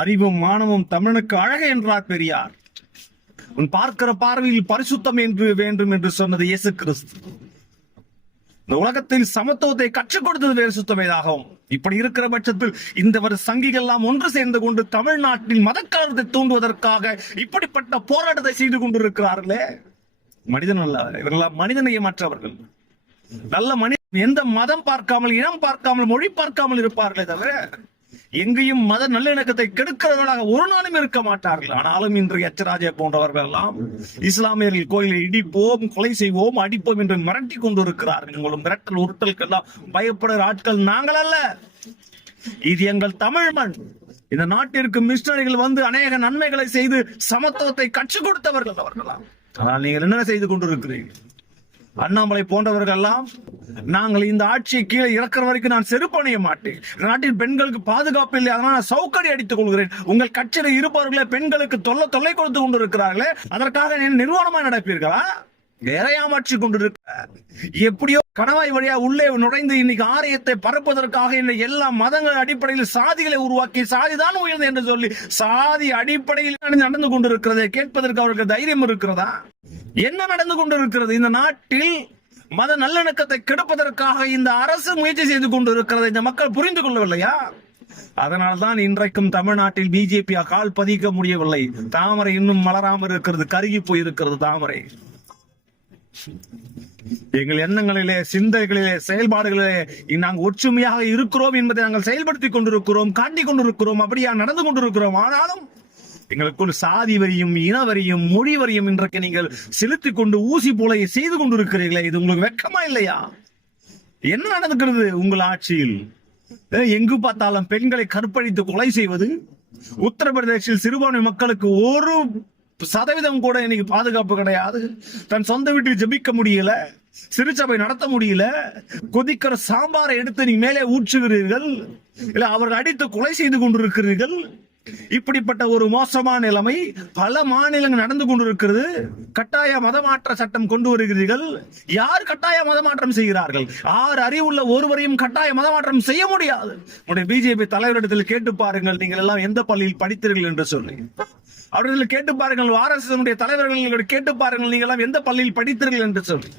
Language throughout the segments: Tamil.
அறிவும் மானமும் தமிழனுக்கு அழகு என்றார் பெரியார். உன் பார்க்கிற பார்வையில் பரிசுத்தம் என்று வேண்டும் என்று சொன்னது இயேசு கிறிஸ்து. இந்த உலகத்தில் சமத்துவத்தை கற்றுக் கொடுத்தது வேறு சுத்தமேதாகவும். இப்படி இருக்கிற பட்சத்தில் இந்த சங்கிகள் எல்லாம் ஒன்று சேர்ந்து கொண்டு தமிழ்நாட்டில் மதக்கலவரத்தை தூண்டுவதற்காக இப்படிப்பட்ட போராட்டத்தை செய்து கொண்டிருக்கிறார்களே. மனிதன் அல்ல, இவர்களெல்லாம் மனிதநேயமற்றவர்கள். நல்ல மனிதன் எந்த மதம் பார்க்காமல், இனம் பார்க்காமல், மொழி பார்க்காமல் இருப்பார்களே தவிர எங்கேயும் மத நல்லிணக்கத்தை கெடுக்கிறவர்களாக ஒரு நாளும் இருக்க மாட்டார்கள். ஆனாலும் இன்று எச்சராஜா போன்றவர்கள் எல்லாம் இஸ்லாமியர்கள் கோயிலை இடிப்போம், கொலை செய்வோம், அடிப்போம் என்று மிரட்டி கொண்டு இருக்கிறார்கள். உங்களும் மிரட்டல் உருட்டலுக்கெல்லாம் பயப்படுகிற ஆட்கள் நாங்கள் அல்ல. இது எங்கள் தமிழ் மண். இந்த நாட்டிற்கு மிஷனரிகள் வந்து அநேக நன்மைகளை செய்து சமத்துவத்தை கற்றுக் கொடுத்தவர்கள் அவர்களாம். ஆனால் நீங்கள் என்ன செய்து கொண்டிருக்கிறீர்கள்? அண்ணாமலை போன்றவர்கள் எல்லாம் நாங்கள் இந்த ஆட்சியை கீழே இறக்குற வரைக்கும் நான் செருப்பணிய மாட்டேன், நாட்டில் பெண்களுக்கு பாதுகாப்பு இல்லை, அதனால் நான் சவுக்கடி அடித்துக் கொள்கிறேன். உங்கள் கட்சியில் இருப்பவர்களே பெண்களுக்கு தொல்லை கொடுத்து கொண்டிருக்கிறார்களே, அதற்காக நிர்வாணமாக நடப்பீர்களா? ஏறையாமாற்றி கொண்டிருக்க எப்படியோ கணவாய் வழியா உள்ளே நுழைந்து இன்னைக்கு ஆரியத்தை பரப்புவதற்காக எல்லா மதங்கள் அடிப்படையில் சாதிகளை உருவாக்கி சாதிதான் உயர்ந்து என்று சொல்லி சாதி அடிப்படையில் நடந்து கொண்டிருக்கிறதை கேட்பதற்கு அவருக்கு தைரியம் இருக்கிறதா? என்ன நடந்து கொண்டிருக்கிறது? இந்த நாட்டில் மத நல்லிணக்கத்தை கெடுப்பதற்காக இந்த அரசு முயற்சி செய்து கொண்டிருக்கிறது. இந்த மக்கள் புரிந்து கொள்ளவில்லையா? அதனால்தான் இன்றைக்கும் தமிழ்நாட்டில் பிஜேபி கால் பதிக்க முடியவில்லை. தாமரை இன்னும் மலராமல் இருக்கிறது, கருகி போயிருக்கிறது தாமரை. எங்கள் எண்ணங்களிலே, சிந்தைகளிலே, செயல்பாடுகளிலே நாங்கள் ஒற்றுமையாக இருக்கிறோம் என்பதை நாங்கள் செயல்படுத்திக் கொண்டிருக்கிறோம், காட்டிக் கொண்டிருக்கிறோம், அப்படியா நடந்து கொண்டிருக்கிறோம். ஆனாலும் எங்களுக்குள் சாதி வரியும், இன வரியும், மொழி வரியும் இன்றைக்கு நீங்கள் செலுத்திக் கொண்டு ஊசி போல செய்து கொண்டிருக்கிறீர்களே, இது உங்களுக்கு வெட்கமா இல்லையா? என்ன நடக்கிறது உங்கள் ஆட்சியில்? எங்கு பார்த்தாலும் பெண்களை கற்பழித்து கொலை செய்வது. உத்தரப்பிரதேசில் சிறுபான்மை மக்களுக்கு 1% கூட இன்னைக்கு பாதுகாப்பு கிடையாது. தன் சொந்த வீட்டில் ஜெபிக்க முடியல, சிறுசபை நடத்த முடியல. கொதிக்கிற சாம்பாரை எடுத்து நீங்க மேலே ஊற்றுகிறீர்கள், இல்ல அவர்கள் அடித்து கொலை செய்து கொண்டிருக்கிறீர்கள். இப்படிப்பட்ட ஒரு மோசமான நிலைமை பல மாநிலங்கள் நடந்து கொண்டிருக்கிறது. கட்டாய மதமாற்ற சட்டம் கொண்டு வருகிறீர்கள். யார் கட்டாய மதமாற்றம் செய்கிறார்கள்? 6 அறிவுள்ள ஒருவரையும் கட்டாய மதமாற்றம் செய்ய முடியாது. உங்களுடைய பிஜேபி தலைவரிடத்தில் கேட்டு பாருங்கள், நீங்கள் எல்லாம் எந்த பள்ளியில் படித்தீர்கள் என்று சொல்லி. அவர்கள் கேட்டு பாருங்கள், ஆர்எஸ்எஸ் தலைவர்கள் கேட்டு பாருங்கள், நீங்கள் எல்லாம் எந்த பள்ளியில் படித்தீர்கள் என்று சொல்லி.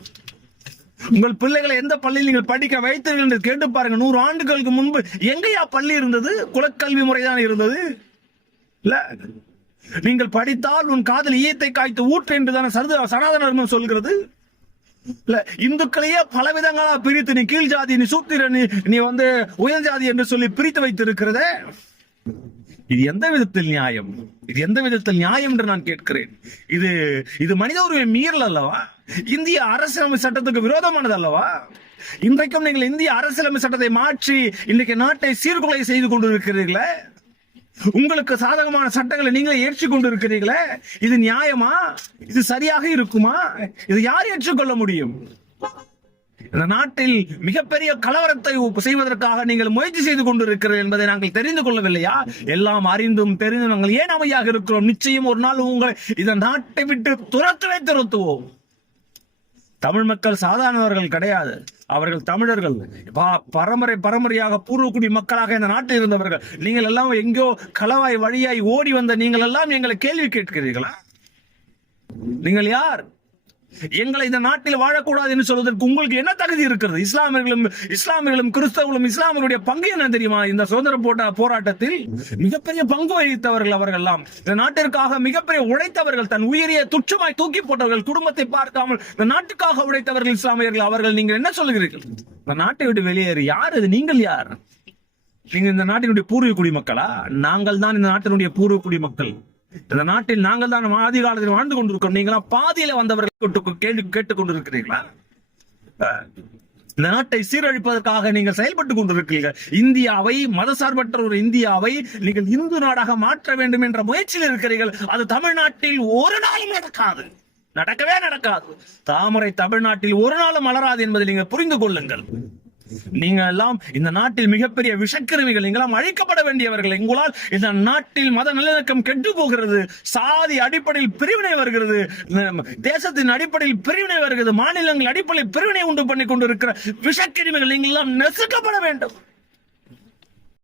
உங்கள் பிள்ளைகளை எந்த பள்ளியில் நீங்கள் படிக்க வைத்தீர்கள் என்று கேட்டு பாருங்கள். 100 ஆண்டுகளுக்கு முன்பு எங்கேயா பள்ளி இருந்தது? குலக்கல்வி முறைதான் இருந்தது. இல்ல, நீங்கள் படித்தால் உன் காதல் ஈயத்தை காய்த்து ஊற்று என்றுதான சனாதன தர்மம் சொல்கிறது. இல்ல, இந்துக்களையே பல விதங்களா பிரித்து நீ கீழ் ஜாதி, நீ சூத்திர, நீ உயர் ஜாதி என்று சொல்லி பிரித்து வைத்திருக்கிறதே. இது எந்த விதத்தில் நியாயம்? இது எந்த விதத்தில் நியாயம் என்று நான் கேட்கிறேன். இது மனித உரிமை மீறல் அல்லவா? இந்திய அரசியலமைப்பு சட்டத்துக்கு விரோதமானது அல்லவா? இன்றைக்கும் நீங்கள் இந்திய அரசியலமைப்பு சட்டத்தை மாற்றி இன்றைக்கு நாட்டை சீர்குலை செய்து கொண்டிருக்கிறீர்களே. உங்களுக்கு சாதகமான சட்டங்களை நீங்களே ஏற்றுக் கொண்டிருக்கிறீர்களே. இது நியாயமா? இது சரியாக இருக்குமா? இது யார் ஏற்றுக்கொள்ள முடியும்? இந்த நாட்டில் மிகப்பெரிய கலவரத்தை செய்வதற்காக நீங்கள் முயற்சி செய்து கொண்டிருக்கிறீர்கள் என்பதை நாங்கள் தெரிந்து கொள்ளவில்லையா? எல்லாம் அறிந்தும் தெரிந்தும் நாங்கள் ஏன் அமைதியாக இருக்கிறோம்? நிச்சயம் ஒரு நாள் உங்களை இந்த நாட்டை விட்டு துரத்துவோம். தமிழ் மக்கள் சாதாரணவர்கள் கிடையாது. அவர்கள் தமிழர்கள், பரம்பரையாக பூர்வக்குடி மக்களாக இந்த நாட்டில் இருந்தவர்கள். நீங்கள் எல்லாம் எங்கோ களவாய் வழியாய் ஓடி வந்த நீங்கள் எல்லாம் எங்களை கேள்வி கேட்கிறீர்களா? நீங்கள் யார்? எங்களை இந்த நாட்டில் வாழக்கூடாது என்று சொல்வதற்கு உங்களுக்கு என்ன தகுதி இருக்கிறது? இஸ்லாமியர்களும் கிறிஸ்தவர்களும் இஸ்லாமியருடைய பங்கு என்ன தெரியுமா? இந்த சுதந்திர போராட்டத்தில் மிகப்பெரிய பங்கு வகித்தவர்கள் அவர்கள் எல்லாம். இந்த நாட்டிற்காக மிகப்பெரிய உழைத்தவர்கள், தன் உயிரியை துச்சமாய் தூக்கி போட்டவர்கள், குடும்பத்தை பார்க்காமல் இந்த நாட்டுக்காக உழைத்தவர்கள் இஸ்லாமியர்கள். அவர்கள் நீங்கள் என்ன சொல்லுகிறீர்கள்? இந்த நாட்டை விட்டு வெளியேறு. யார் இது? நீங்கள் யார்? நீங்க இந்த நாட்டினுடைய பூர்வீக குடிமக்களா? நாங்கள் தான் இந்த நாட்டினுடைய பூர்வீக குடிமக்கள். இந்த நாட்டில் நாங்கள் தான் ஆதி காலத்தில் வாழ்ந்து கொண்டிருக்கிறோம். நீங்களா பாதியில வந்தவர்கள் கேள்வி கேட்டுக் கொண்டிருக்கிறீர்களா? இந்த நாட்டை சீரழிப்பதற்காக நீங்கள் செயல்பட்டுக் கொண்டிருக்கிறீர்கள். இந்தியாவை, மதசார்பற்ற ஒரு இந்தியாவை நீங்கள் இந்து நாடாக மாற்ற வேண்டும் என்ற முயற்சியில் இருக்கிறீர்கள். அது தமிழ்நாட்டில் ஒரு நாளும் நடக்காது, நடக்கவே நடக்காது. தாமரை தமிழ்நாட்டில் ஒரு நாளும் மலராது என்பதை நீங்கள் புரிந்து கொள்ளுங்கள். நீங்கள் எல்லாம் இந்த நாட்டில் மிகப்பெரிய விஷக்கிருமிகள், நீங்களாம் அழிக்கப்பட வேண்டியவர்கள். உங்களால் இந்த நாட்டில் மத நல்லிணக்கம் கெட்டு போகிறது, சாதி அடிப்படையில் பிரிவினை வருகிறது, தேசத்தின் அடிப்படையில் பிரிவினை வருகிறது, மாநிலங்கள் அடிப்படையில் பிரிவினை உண்டு பண்ணி கொண்டிருக்கிற விஷக்கிருமிகள் நீங்கள் எல்லாம் நெசுக்கப்பட வேண்டும்.